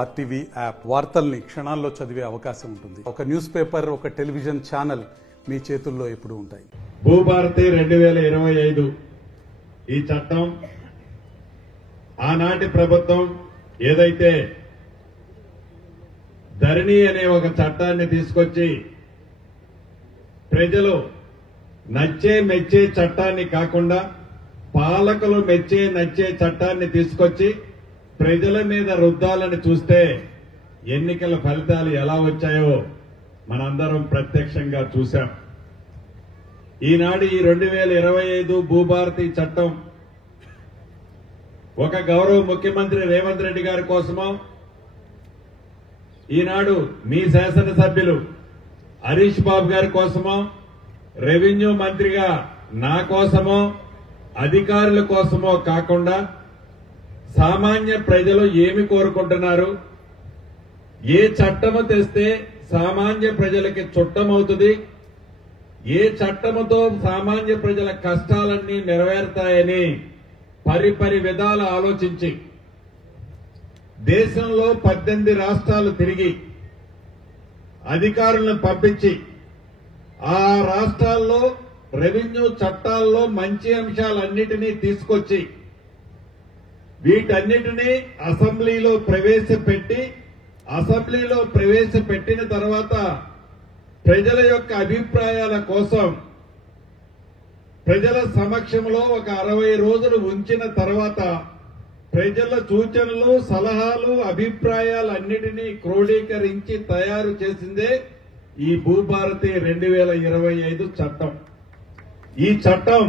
RTV app వార్తల్ని క్షణాల్లో చదివే అవకాశం ఉంటుంది. ఒక న్యూస్ పేపర్, ఒక టెలివిజన్ ఛానల్ మీ చేతుల్లో ఎప్పుడూ ఉంటాయి. భూభారతి 2025 ఈ చట్టం ఆనాటి ప్రభుత్వం ఏదైతే ధరణి అనే ఒక చట్టాన్ని తీసుకొచ్చి ప్రజలు నచ్చే మెచ్చే చట్టాన్ని కాకుండా పాలకులు మెచ్చే నచ్చే చట్టాన్ని తీసుకొచ్చి ప్రజల మీద రుద్దాలని చూస్తే ఎన్నికల ఫలితాలు ఎలా వచ్చాయో మనందరం ప్రత్యక్షంగా చూశాం. ఈనాడు ఈ 2025 భూభారతి చట్టం ఒక గౌరవ ముఖ్యమంత్రి రేవంత్ రెడ్డి గారి కోసమో, ఈనాడు మీ శాసనసభ్యులు హరీష్ బాబు గారి కోసమో, రెవెన్యూ మంత్రిగా నా కోసమో, అధికారుల కోసమో కాకుండా సామాన్య ప్రజలు ఏమి కోరుకుంటున్నారు, ఏ చట్టము తెస్తే సామాన్య ప్రజలకి చుట్టమవుతుంది, ఏ చట్టముతో సామాన్య ప్రజల కష్టాలన్నీ నెరవేరుతాయని పరిపరి విధాలు ఆలోచించి దేశంలో 18 రాష్ట్రాలు తిరిగి అధికారులను పంపించి ఆ రాష్ట్రాల్లో రెవెన్యూ చట్టాల్లో మంచి అంశాలన్నిటినీ తీసుకొచ్చి వీటన్నిటినీ అసెంబ్లీలో ప్రవేశపెట్టిన తర్వాత ప్రజల యొక్క అభిప్రాయాల కోసం ప్రజల సమక్షంలో ఒక 60 రోజులు ఉంచిన తర్వాత ప్రజల సూచనలు, సలహాలు, అభిప్రాయాలన్నిటినీ క్రోడీకరించి తయారు చేసిందే ఈ భూభారతి 2025 చట్టం. ఈ చట్టం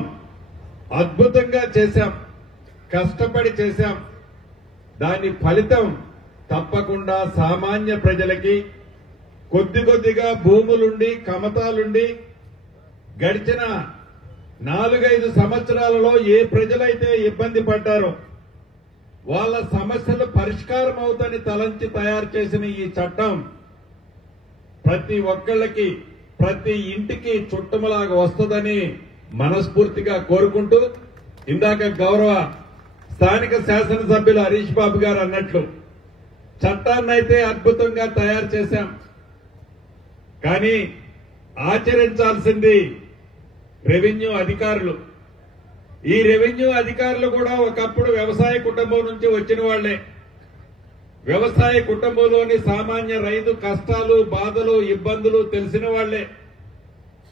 అద్భుతంగా చేశాం, కష్టపడి చేశాం. దాని ఫలితం తప్పకుండా సామాన్య ప్రజలకి కొద్ది కొద్దిగా భూములుండి కమతాలుండి గడిచిన 4-5 సంవత్సరాలలో ఏ ప్రజలైతే ఇబ్బంది పడ్డారో వాళ్ళ సమస్యలు పరిష్కారం అవుతాయని తలంచి తయారు చేసిన ఈ చట్టం ప్రతి ఒక్కళ్ళకి, ప్రతి ఇంటికి చుట్టములాగా వస్తుందని మనస్ఫూర్తిగా కోరుకుంటూ, ఇందాక గౌరవ స్థానిక శాసనసభ్యులు హరీష్ బాబు గారు అన్నట్లు చట్టాన్నైతే అద్భుతంగా తయారు చేశాం, కానీ ఆచరించాల్సింది రెవెన్యూ అధికారులు. ఈ రెవెన్యూ అధికారులు కూడా ఒకప్పుడు వ్యవసాయ కుటుంబం నుంచి వచ్చిన వాళ్లే. వ్యవసాయ కుటుంబంలోని సామాన్య రైతు కష్టాలు, బాధలు, ఇబ్బందులు తెలిసిన వాళ్లే.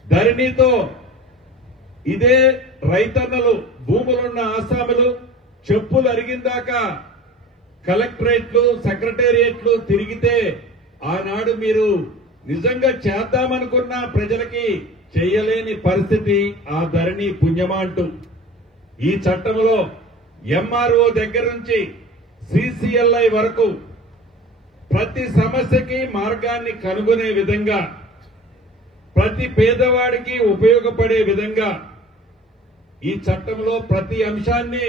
ధరణితో ఇదే రైతన్నలు, భూములున్న ఆసాములు చెప్పులు అరిగిందాకా కలెక్టరేట్లు, సెక్రటేరియట్లు తిరిగితే ఆనాడు మీరు నిజంగా చేద్దామనుకున్న ప్రజలకి చేయలేని పరిస్థితి ఆ ధరణి పుణ్యమాంటూ. ఈ చట్టంలో ఎంఆర్ఓ దగ్గర నుంచి సిసిఎల్ఐ వరకు ప్రతి సమస్యకి మార్గాన్ని కనుగొనే విధంగా, ప్రతి పేదవాడికి ఉపయోగపడే విధంగా ఈ చట్టంలో ప్రతి అంశాన్ని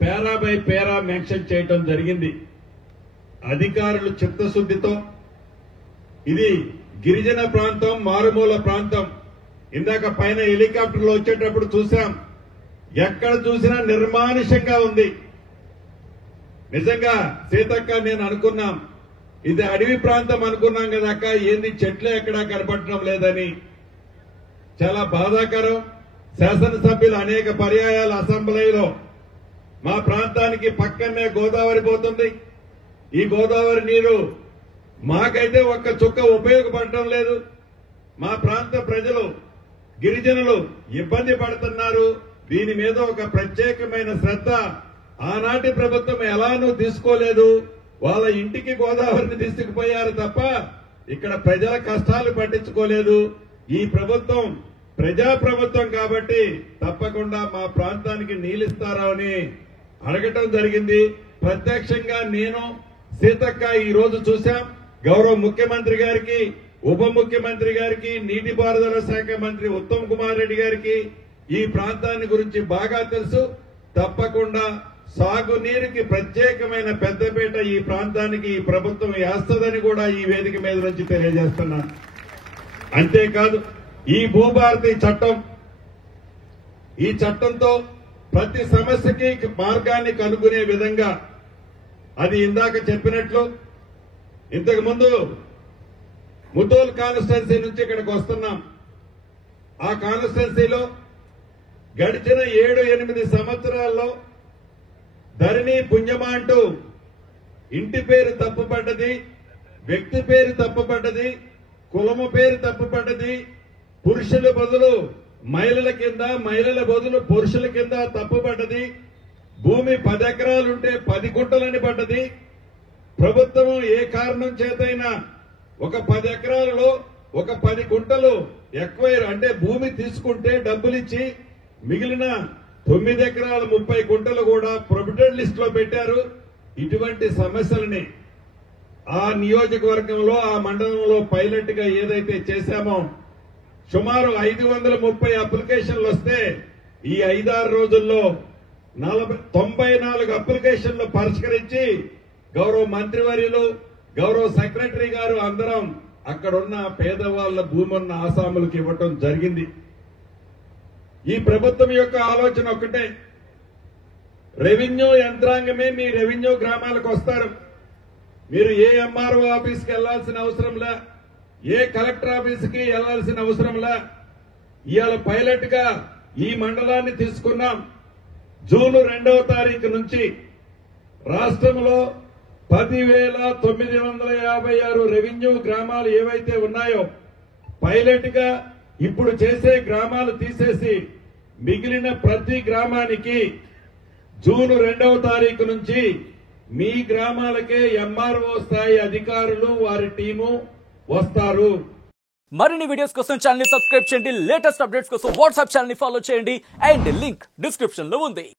పేరా బై పేరా మెన్షన్ చేయడం జరిగింది. అధికారులు చిత్తశుద్దితో, ఇది గిరిజన ప్రాంతం, మారుమూల ప్రాంతం. ఇందాక పైన హెలికాప్టర్లో వచ్చేటప్పుడు చూశాం, ఎక్కడ చూసినా నిర్మానుష్యంగా ఉంది. నిజంగా సీతక్క నేను అనుకున్నాం, ఇది అడవి ప్రాంతం అనుకున్నాం కదా అక్క, ఏంది చెట్లే ఎక్కడా కనపడటం లేదని. చాలా బాధాకరం. శాసనసభ్యులు అనేక పర్యాయాలు అసెంబ్లీలో మా ప్రాంతానికి పక్కనే గోదావరి పోతుంది, ఈ గోదావరి నీరు మాకైతే ఒక్క చుక్క ఉపయోగపడటం లేదు, మా ప్రాంత ప్రజలు గిరిజనులు ఇబ్బంది పడుతున్నారు, దీని మీద ఒక ప్రత్యేకమైన శ్రద్ధ ఆనాటి ప్రభుత్వం ఎలానూ తీసుకోలేదు. వాళ్ళ ఇంటికి గోదావరిని తీసుకుపోయారు తప్ప ఇక్కడ ప్రజల కష్టాలు పట్టించుకోలేదు. ఈ ప్రభుత్వం ప్రజాప్రభుత్వం కాబట్టి తప్పకుండా మా ప్రాంతానికి నీళ్లిస్తారా అని అడగటం జరిగింది. ప్రత్యక్షంగా నేను, సీతక్క ఈ రోజు చూశాం. గౌరవ ముఖ్యమంత్రి గారికి, ఉప ముఖ్యమంత్రి గారికి, నీటిపారుదల శాఖ మంత్రి ఉత్తమ్ కుమార్ రెడ్డి గారికి ఈ ప్రాంతాన్ని గురించి బాగా తెలుసు. తప్పకుండా సాగునీరుకి ప్రత్యేకమైన పెద్దపీట ఈ ప్రాంతానికి ఈ ప్రభుత్వం వేస్తుందని కూడా ఈ వేదిక మీద నుంచి తెలియజేస్తున్నాను. అంతేకాదు, ఈ భూభారతి చట్టం, ఈ చట్టంతో ప్రతి సమస్యకి మార్గాన్ని కనుగొనే విధంగా అది ఇందాక చెప్పినట్లు ఇంతకు ముందు ముతోల్ కాన్స్టిట్యున్సీ నుంచి ఇక్కడికి వస్తున్నాం. ఆ కాన్స్టిట్యున్సీలో గడిచిన 7-8 సంవత్సరాల్లో ధరణి పుణ్యమా అంటూ ఇంటి పేరు తప్పుపడ్డది, వ్యక్తి పేరు తప్పుపడ్డది, కులము పేరు తప్పుపడ్డది, పురుషుల బదులు మహిళల కింద, మహిళల బదులు పురుషుల కింద తప్పుపడ్డది, భూమి 10 ఎకరాలుంటే 10 గుంటలని పడ్డది. ప్రభుత్వం ఏ కారణం చేతైనా ఒక 10 ఎకరాలలో ఒక 10 గుంటలు ఎక్కువ అంటే భూమి తీసుకుంటే డబ్బులిచ్చి మిగిలిన 9 ఎకరాల 30 గుంటలు కూడా ప్రొవిడెంట్ లిస్ట్ లో పెట్టారు. ఇటువంటి సమస్యలని ఆ నియోజకవర్గంలో ఆ మండలంలో పైలట్ గా ఏదైతే చేశామో సుమారు 530 అప్లికేషన్లు వస్తే ఈ 5-6 రోజుల్లో 94 అప్లికేషన్లు పరిష్కరించి గౌరవ మంత్రివర్యులు, గౌరవ సెక్రటరీ గారు అందరం అక్కడున్న పేదవాళ్ల భూమున్న ఆసాములకు ఇవ్వటం జరిగింది. ఈ ప్రభుత్వం యొక్క ఆలోచన ఒక్కటే, రెవెన్యూ యంత్రాంగమే మీ రెవెన్యూ గ్రామాలకు వస్తారు. మీరు ఏ ఎంఆర్ఓ ఆఫీస్కి వెళ్లాల్సిన అవసరంలా, ఏ కలెక్టర్ ఆఫీస్కి వెళ్లాల్సిన అవసరంలా. ఇవాళ పైలట్ గా ఈ మండలాన్ని తీసుకున్నాం. జూన్ 2వ తారీఖు నుంచి రాష్ట్రంలో 10,956 రెవెన్యూ గ్రామాలు ఏవైతే ఉన్నాయో పైలట్ గా ఇప్పుడు చేసే గ్రామాలు తీసేసి మిగిలిన ప్రతి గ్రామానికి జూన్ 2వ తారీఖు నుంచి మీ గ్రామాలకే ఎంఆర్ఓ స్థాయి అధికారులు వారి టీము వస్తారు. మరిన్ని వీడియోస్ కోసం ఛానల్ ని సబ్స్క్రైబ్ చేయండి. లేటెస్ట్ అప్డేట్స్ కోసం వాట్సాప్ ఛానల్ ని ఫాలో చేయండి. అండ్ లింక్ డిస్క్రిప్షన్ లో ఉంది.